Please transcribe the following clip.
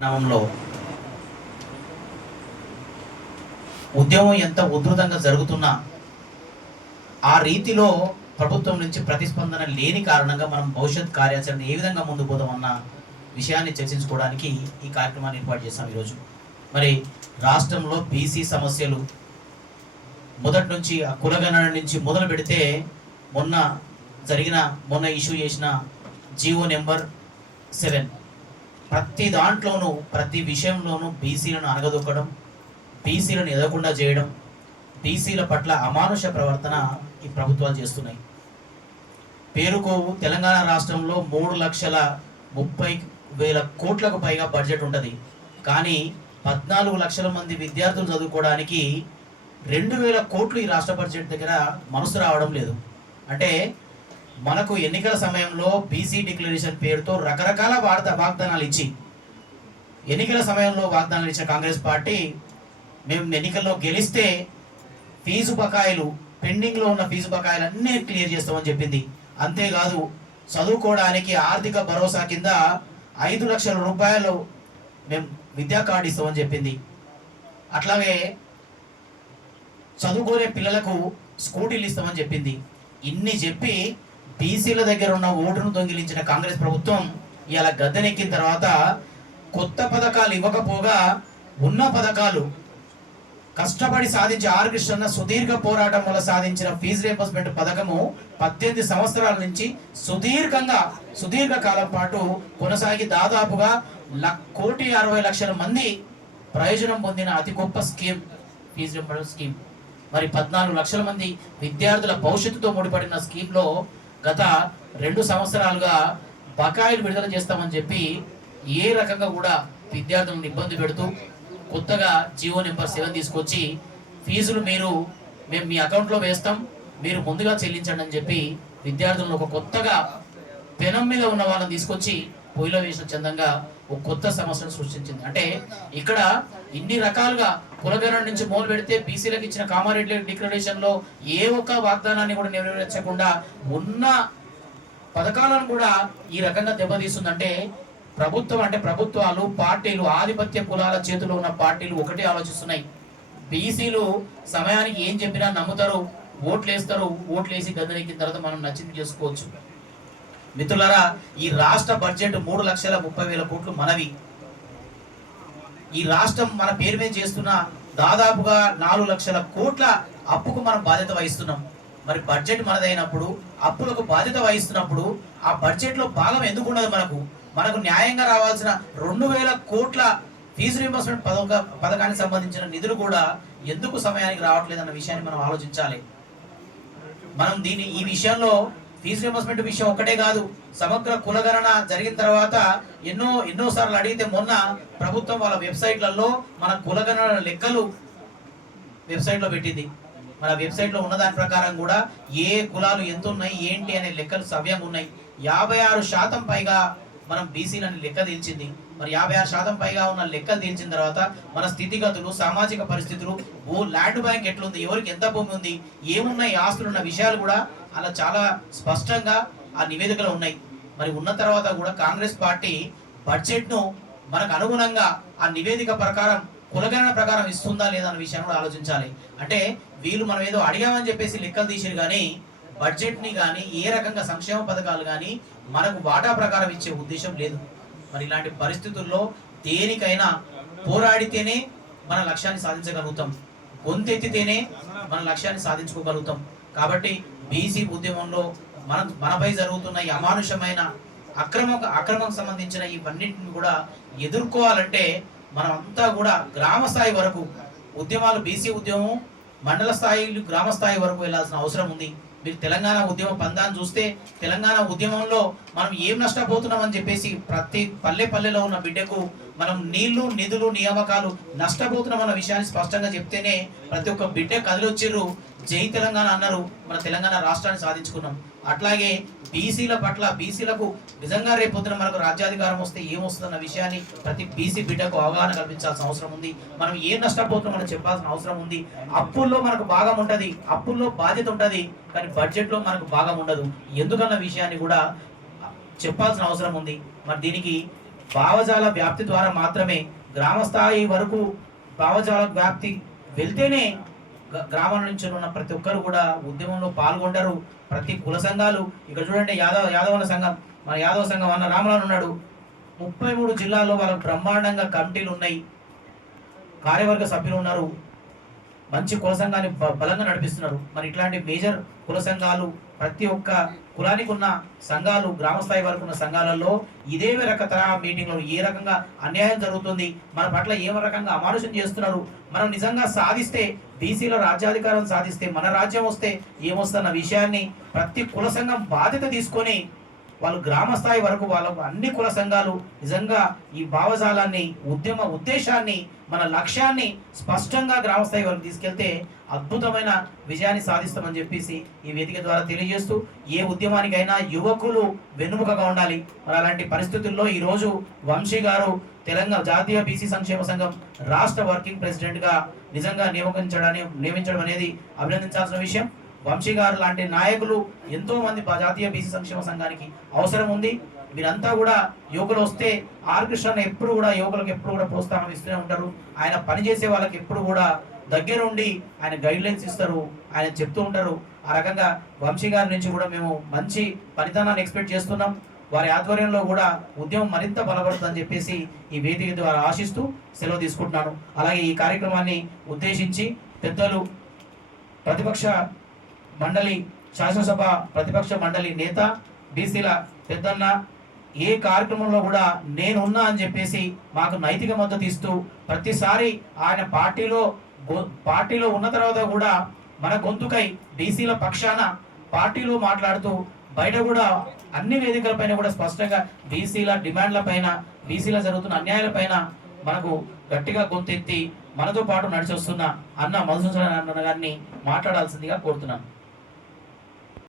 నామంలో ఉద్యమం ఎంత ఉధృతంగా జరుగుతున్నా ఆ రీతిలో ప్రభుత్వం నుంచి ప్రతిస్పందన లేని కారణంగా మనం భవిష్యత్ కార్యాచరణ ఏ విధంగా ముందు పోదామన్న విషయాన్ని చర్చించుకోవడానికి ఈ కార్యక్రమాన్ని ఏర్పాటు చేశాం. ఈరోజు మరి రాష్ట్రంలో బీసీ సమస్యలు మొదటి నుంచి ఆ కులగణన నుంచి మొదలు పెడితే మొన్న ఇష్యూ చేసిన జీవో నెంబర్ 7 ప్రతి దాంట్లోనూ ప్రతి విషయంలోనూ బీసీలను అనగదొక్కడం, బీసీలను ఎదగకుండా చేయడం, బీసీల పట్ల అమానుష ప్రవర్తన ఈ ప్రభుత్వాలు చేస్తున్నాయి. పేరుకు తెలంగాణ రాష్ట్రంలో 3,30,000 కోట్లకు పైగా బడ్జెట్ ఉంటుంది. కానీ 14 లక్షల మంది విద్యార్థులు చదువుకోవడానికి 2,000 కోట్లు ఈ రాష్ట్ర బడ్జెట్ దగ్గర మనసు రావడం లేదు. అంటే మనకు ఎన్నికల సమయంలో బీసీ డిక్లరేషన్ పేరుతో రకరకాల వాగ్దానాలు ఇచ్చి ఎన్నికల సమయంలో వాగ్దానాలు ఇచ్చిన కాంగ్రెస్ పార్టీ మేము ఎన్నికల్లో గెలిస్తే ఫీజు బకాయిలు పెండింగ్లో ఉన్న ఫీజు బకాయిలు అన్నీ క్లియర్ చేస్తామని చెప్పింది. అంతేకాదు చదువుకోవడానికి ఆర్థిక భరోసా కింద 5 లక్షల రూపాయలు మేము విద్యా కార్డు ఇస్తామని చెప్పింది. అట్లాగే చదువుకోలే పిల్లలకు స్కూటీలు ఇస్తామని చెప్పింది. ఇన్ని చెప్పి బీసీల దగ్గర ఉన్న ఓటును దొంగిలించిన కాంగ్రెస్ ప్రభుత్వం ఇలా గద్దెనెక్కిన తర్వాత కొత్త పథకాలు ఇవ్వకపోగా ఉన్న పథకాలు కష్టపడి సాధించి ఆర్ కృష్ణ సుదీర్ఘ పోరాటం వల్ల సాధించిన ఫీజు రీయింబర్స్మెంట్ పథకము 18 సంవత్సరాల నుంచి సుదీర్ఘ కాలం పాటు కొనసాగి దాదాపుగా 1,60,00,000 మంది ప్రయోజనం పొందిన అతి గొప్ప స్కీమ్ ఫీజు రీయింబర్స్మెంట్ స్కీమ్. మరి 14 లక్షల మంది విద్యార్థుల భవిష్యత్తుతో ముడిపడిన స్కీమ్లో గత 2 సంవత్సరాలుగా బకాయిలు విడుదల చేస్తామని చెప్పి ఏ రకంగా కూడా విద్యార్థులను ఇబ్బంది పెడుతూ కొత్తగా జీవో నెంబర్ 7 తీసుకొచ్చి ఫీజులు మేము మీ అకౌంట్లో వేస్తాం, మీరు ముందుగా చెల్లించండి అని చెప్పి విద్యార్థులను ఒక కొత్తగా పెనం మీద ఉన్న వాళ్ళని తీసుకొచ్చి పొయ్యిలో వేసిన చందంగా ఒక కొత్త సమస్యను సృష్టించింది. అంటే ఇక్కడ ఇన్ని రకాలుగా కులగణన నుంచి మొదలు పెడితే బీసీలకు ఇచ్చిన కామారెడ్డి డిక్లరేషన్ లో ఏ ఒక్క వాగ్దానాన్ని కూడా నెరవేర్చకుండా ఉన్న పథకాలను కూడా ఈ రకంగా దెబ్బతీస్తుందంటే ప్రభుత్వాలు పార్టీలు ఆధిపత్య కులాల చేతిలో ఉన్న పార్టీలు ఒకటే ఆలోచిస్తున్నాయి. బీసీలు సమయానికి ఏం చెప్పినా నమ్ముతారు, ఓట్లేస్తారు, ఓట్లేసి గద్దెనెక్కిన తర్వాత మనం నచ్చింది చేసుకోవచ్చు. మిత్రులారా, ఈ రాష్ట్ర బడ్జెట్ 3,30,000 కోట్లు మనవి. ఈ రాష్ట్రం మన పేరు మీద చేస్తున్న దాదాపుగా 4 లక్షల కోట్ల అప్పుకు మనం బాధ్యత వహిస్తున్నాం. మరి బడ్జెట్ మనదైనప్పుడు అప్పులకు బాధ్యత వహిస్తున్నప్పుడు ఆ బడ్జెట్ లో భాగం ఎందుకు ఉండదు? మనకు న్యాయంగా రావాల్సిన 2,000 కోట్ల ఫీజు రీయింబర్స్మెంట్ పథకానికి సంబంధించిన నిధులు కూడా ఎందుకు సమయానికి రావట్లేదు అన్న విషయాన్ని మనం ఆలోచించాలి. మనం ఈ విషయంలో ఫీజు రీయింబర్స్మెంట్ విషయం ఒకటే కాదు, సమగ్ర కులగణన జరిగిన తర్వాత ఎన్నోసార్లు అడిగితే మొన్న ప్రభుత్వం వాళ్ళ వెబ్సైట్లలో మన కులగణన లెక్కలు వెబ్సైట్లో పెట్టింది. మన వెబ్సైట్లో ఉన్న దాని ప్రకారం కూడా ఏ కులాలు ఎంత ఉన్నాయి ఏంటి అనే లెక్కలు సవ్యంగా ఉన్నాయి. 56% పైగా మనం బీసీలని లెక్క తీల్చింది. మరి 56% పైగా ఉన్న లెక్కలు తీల్చిన తర్వాత మన స్థితిగతులు, సామాజిక పరిస్థితులు, ల్యాండ్ బ్యాంక్ ఎట్లుంది, ఎవరికి ఎంత భూమి ఉంది, ఏమున్నాయి ఆస్తులు ఉన్న విషయాలు కూడా అలా చాలా స్పష్టంగా ఆ నివేదికలు ఉన్నాయి. మరి ఉన్న తర్వాత కూడా కాంగ్రెస్ పార్టీ బడ్జెట్ ను మనకు అనుగుణంగా ఆ నివేదిక ప్రకారం కులగణన ప్రకారం ఇస్తుందా లేదా అన్న విషయాన్ని కూడా ఆలోచించాలి. అంటే వీళ్ళు మనం ఏదో అడిగామని చెప్పేసి లెక్కలు తీసిరు కానీ బడ్జెట్ ని కానీ ఏ రకంగా సంక్షేమ పథకాలు కానీ మనకు వాటా ప్రకారం ఇచ్చే ఉద్దేశం లేదు. మరి ఇలాంటి పరిస్థితుల్లో దేనికైనా పోరాడితేనే మన లక్ష్యాన్ని సాధించగలుగుతాం, గొంతెత్తితేనే మన లక్ష్యాన్ని సాధించుకోగలుగుతాం. కాబట్టి బీసీ ఉద్యమంలో మనపై జరుగుతున్న ఈ అమానుషమైన అక్రమం సంబంధించిన ఇవన్నింటిని కూడా ఎదుర్కోవాలంటే మనం అంతా కూడా గ్రామ స్థాయి వరకు ఉద్యమాలు, బీసీ ఉద్యమం మండల స్థాయి, గ్రామ స్థాయి వరకు వెళ్లాల్సిన అవసరం ఉంది. మీరు తెలంగాణ ఉద్యమ పందాన్ని చూస్తే తెలంగాణ ఉద్యమంలో మనం ఏం నష్టపోతున్నామని చెప్పేసి ప్రతి పల్లెలో ఉన్న బిడ్డకు మనం నీళ్లు, నిధులు, నియామకాలు నష్టపోతున్నామన్న విషయాన్ని స్పష్టంగా చెప్తేనే ప్రతి ఒక్క బిడ్డ కదిలొచ్చిర్రు, జై తెలంగాణ అన్నారు, మన తెలంగాణ రాష్ట్రాన్ని సాధించుకున్నాం. అట్లాగే బీసీల పట్ల బీసీలకు నిజంగా రేపొద్దున మనకు రాజ్యాధికారం వస్తే ఏమొస్తుందన్న విషయాన్ని ప్రతి బీసీ బిడ్డకు అవగాహన కల్పించాల్సిన అవసరం ఉంది. మనం ఏం నష్టపోతున్నామని చెప్పాల్సిన అవసరం ఉంది. అప్పుల్లో మనకు భాగం ఉంటది, అప్పుల్లో బాధ్యత ఉంటది, కానీ బడ్జెట్ లో మనకు భాగం ఉండదు. ఎందుకన్న విషయాన్ని కూడా చెప్పాల్సిన అవసరం ఉంది. మరి దీనికి భావజాల వ్యాప్తి ద్వారా మాత్రమే గ్రామ స్థాయి వరకు భావజాల వ్యాప్తి వెళ్తేనే గ్రామం నుంచి ఉన్న ప్రతి ఒక్కరు కూడా ఉద్యమంలో పాల్గొంటారు. ప్రతి కుల సంఘాలు ఇక్కడ చూడండి, యాదవన సంఘం, మన యాదవ సంఘం అన్న రామలాన్ ఉన్నాడు. 33 జిల్లాల్లో వాళ్ళకు బ్రహ్మాండంగా కమిటీలు ఉన్నాయి, కార్యవర్గ సభ్యులు ఉన్నారు, మంచి కుల సంఘాన్ని బలంగా నడిపిస్తున్నారు. మరి ఇట్లాంటి మేజర్ కుల సంఘాలు, ప్రతి ఒక్క కులానికి ఉన్న సంఘాలు, గ్రామ స్థాయి వరకు ఉన్న సంఘాలలో ఇదే తరహా మీటింగ్లో ఏ రకంగా అన్యాయం జరుగుతుంది, మన పట్ల ఏ రకంగా అమానుషం చేస్తున్నారు, మనం నిజంగా సాధిస్తే బీసీల రాజ్యాధికారం సాధిస్తే మన రాజ్యం వస్తే ఏమొస్తున్న విషయాన్ని ప్రతి కుల సంఘం బాధ్యత తీసుకొని వాళ్ళు గ్రామ స్థాయి వరకు వాళ్ళకు అన్ని కుల సంఘాలు నిజంగా ఈ భావజాలాన్ని, ఉద్యమ ఉద్దేశాన్ని, మన లక్ష్యాన్ని స్పష్టంగా గ్రామ స్థాయి వరకు తీసుకెళ్తే అద్భుతమైన విజయాన్ని సాధిస్తామని చెప్పేసి ఈ వేదిక ద్వారా తెలియజేస్తూ, ఏ ఉద్యమానికైనా యువకులు వెన్నుముకగా ఉండాలి. మరి అలాంటి పరిస్థితుల్లో ఈరోజు వంశీ గారు తెలంగాణ జాతీయ బీసీ సంక్షేమ సంఘం రాష్ట్ర వర్కింగ్ ప్రెసిడెంట్గా నిజంగా నియమించడం అనేది అభినందించాల్సిన విషయం. వంశీ గారు లాంటి నాయకులు ఎంతో మంది జాతీయ బీసీ సంక్షేమ సంఘానికి అవసరం ఉంది. మీరంతా కూడా యువకులు వస్తే ఆర్ కృష్ణ ఎప్పుడు కూడా యువకులకు ఎప్పుడు కూడా ప్రోత్సాహం ఇస్తూనే ఉంటారు. ఆయన పనిచేసే వాళ్ళకి ఎప్పుడు కూడా దగ్గరుండి ఆయన గైడ్ లైన్స్ ఇస్తారు, ఆయన చెప్తూ ఉంటారు. ఆ రకంగా వంశీ గారి నుంచి కూడా మేము మంచి ఫలితాన్ని ఎక్స్పెక్ట్ చేస్తున్నాం. వారి ఆధ్వర్యంలో కూడా ఉద్యమం మరింత బలపడుతుందని చెప్పేసి ఈ వేదిక ద్వారా ఆశిస్తూ సెలవు తీసుకుంటున్నాను. అలాగే ఈ కార్యక్రమాన్ని ఉద్దేశించి పెద్దలు ప్రతిపక్ష మండలి, శాసనసభ ప్రతిపక్ష మండలి నేత, బీసీల పెద్దన్న ఏ కార్యక్రమంలో కూడా నేను ఉన్నా అని చెప్పేసి మాకు నైతిక మద్దతు ఇస్తూ ప్రతిసారి ఆయన పార్టీలో ఉన్న తర్వాత కూడా మన గొంతుకై బీసీల పక్షాన పార్టీలో మాట్లాడుతూ బయట కూడా అన్ని వేదికలపైన కూడా స్పష్టంగా బీసీల డిమాండ్ల పైన, బీసీల జరుగుతున్న అన్యాయాలపైన మనకు గట్టిగా గొంతెత్తి మనతో పాటు నడిచి వస్తున్న అన్న మధుసూదన్ అన్న గారిని మాట్లాడాల్సిందిగా కోరుతున్నాను.